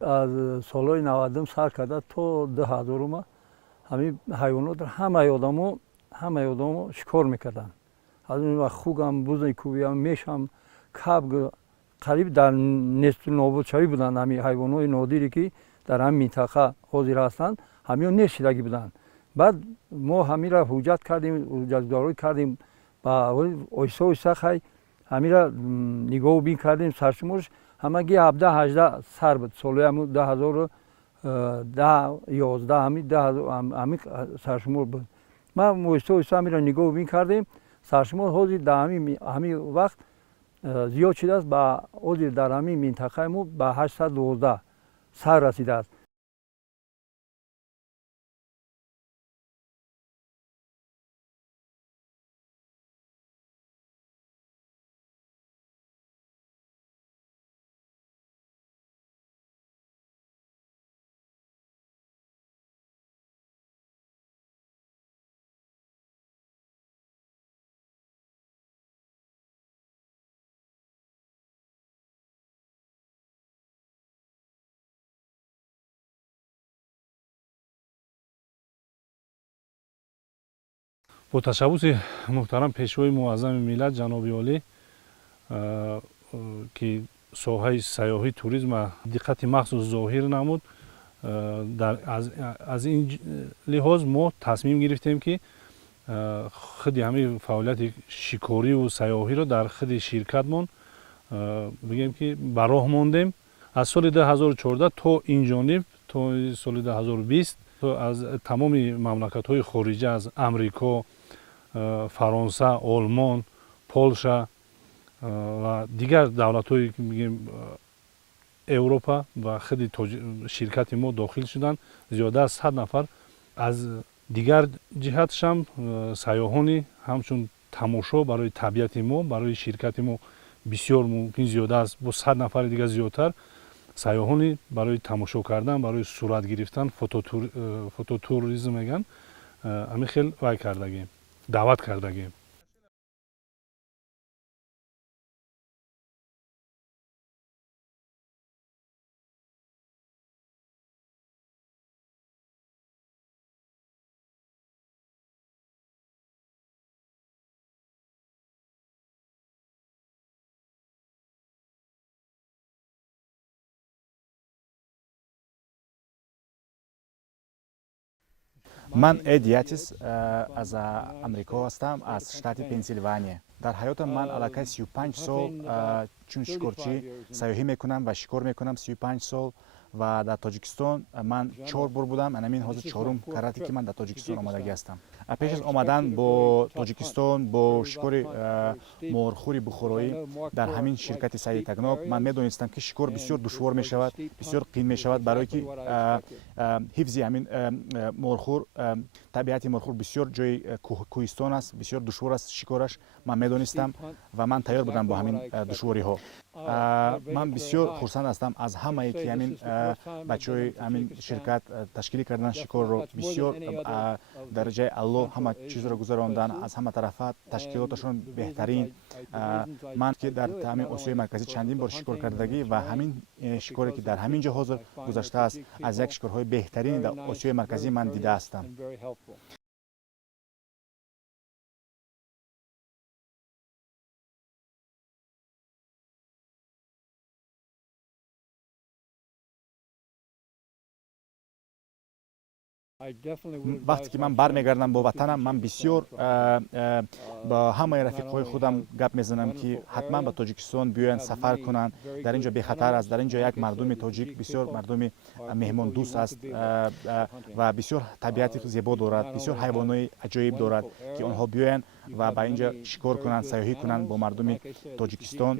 аз солҳои 90 сар карда то 2000 ҳамин ҳайвонотро ҳамаи одамо шикор мекарданд. аз он вақт хугам, бузи кӯбиам, мешам, кабг қариб дар несту нобудшавӣ буданд. ҳамин ҳайвонҳои нодире ки дар ҳамин минтақа ҳозир ҳастанд, ҳамино нешидагӣ буданд. баъд мо ҳаминро ҳуҷҷат кардем, ҳуҷҷатгузорӣ кардем, ба оҳиста оҳиста хай ҳаминро нигоҳубин кардем. Саршуморш ҳамагӣ 17-18 сар буд. Солҳои ҳамун 2010, 11 ҳамин саршумор буд. ман оҳиста оҳиста ҳаминро нигоҳубин кардем. Саршумор ҳозир дар ҳамин вақт зиёд шудааст. ба ҳозир дар ҳамин минтақаи мо ба 812 сар расидааст. бо ташаббуси муҳтарам пешвои муаззами миллат ҷаноби олӣ ки соҳаи сайёҳӣ туризма диққати махсус зоҳир намуд, аз ин лиҳоз мо тасмим гирифтем ки худи ҳамин фаъолияти шикориву сайёҳиро дар худи ширкатмон бигем ки ба роҳ мондем. аз соли 2014 то инҷониб то соли 2020 аз тамоми мамлакатҳои хориҷа, аз амрико, фаронса, олмон, полша ва дигар давлатҳои европа ба худи ширкати мо дохил шуданд. зиёда аз 100 нафар. аз дигар ҷиҳатшам сайёҳони ҳамчун тамошо барои табиати мо, барои ширкати мо бисёр мумкин зиёда аз бо 100 нафари дигар зиёдтар сайёҳони барои тамошо кардан, барои сурат гирифтан, фототуризм меган, ҳамин хел вай кардагем, даъват кардагем. ман Эд Ятис аз амрико ҳастам, аз штати Пенсилвания. дар ҳаётам ман аллакай 35 сол чун шикорчӣ сайёҳӣ мекунам ва шикор мекунам. 35 сол. ва дар тоҷикистон ман 4 бор будам. анамин ҳозир чорум каррате ки ман дар тоҷикистон омадагӣ ҳастам. пеш аз омадан бо тоҷикистон бо шикори морхӯри бухороӣ дар ҳамин ширкати Саиди Тагноб ман медонистам ки шикор бисёр душвор мешавад, бисёр қин мешавад, барое ки ҳифзи ҳамин морхӯр, табиати морхӯр бисёр ҷои кӯҳистон аст, бисёр душвор аст шикораш. ман медонистам ва ман тайёр будам бо ҳамин душвориҳо. ман бисёр хурсанд ҳастам аз ҳамае ки ҳамин бачаҳои ҳамин ширкат ташкилӣ кардан шикорро бисёр дараҷаи аъло ҳама чизро гузаронданд, аз ҳама тарафа ташкилоташон беҳтарин. ман ки дар ҳамин осиёи марказӣ чандин бор шикор кардагӣ ва ҳамин шикоре ки дар ҳамин ҷо ҳозир гузаштааст аз як шикорҳои беҳтарини дар осиёи марказӣ ман дидаастам. вақте ки ман бармегардам бо ватанам, ман бисёр ба ҳамаи рафиқҳои худам гап мезанам ки ҳатман ба тоҷикистон биёянд, сафар кунанд. дар ин ҷо бехатар аст. дар ин ҷо як мардуми тоҷик бисёр мардуми меҳмондӯст аст ва бисёр табиати зебо дорад, бисёр ҳайвонои аҷоиб дорад ки онҳо биёянд ва ба ин ҷо шикор кунанд, сайёҳӣ кунанд бо мардуми тоҷикистон.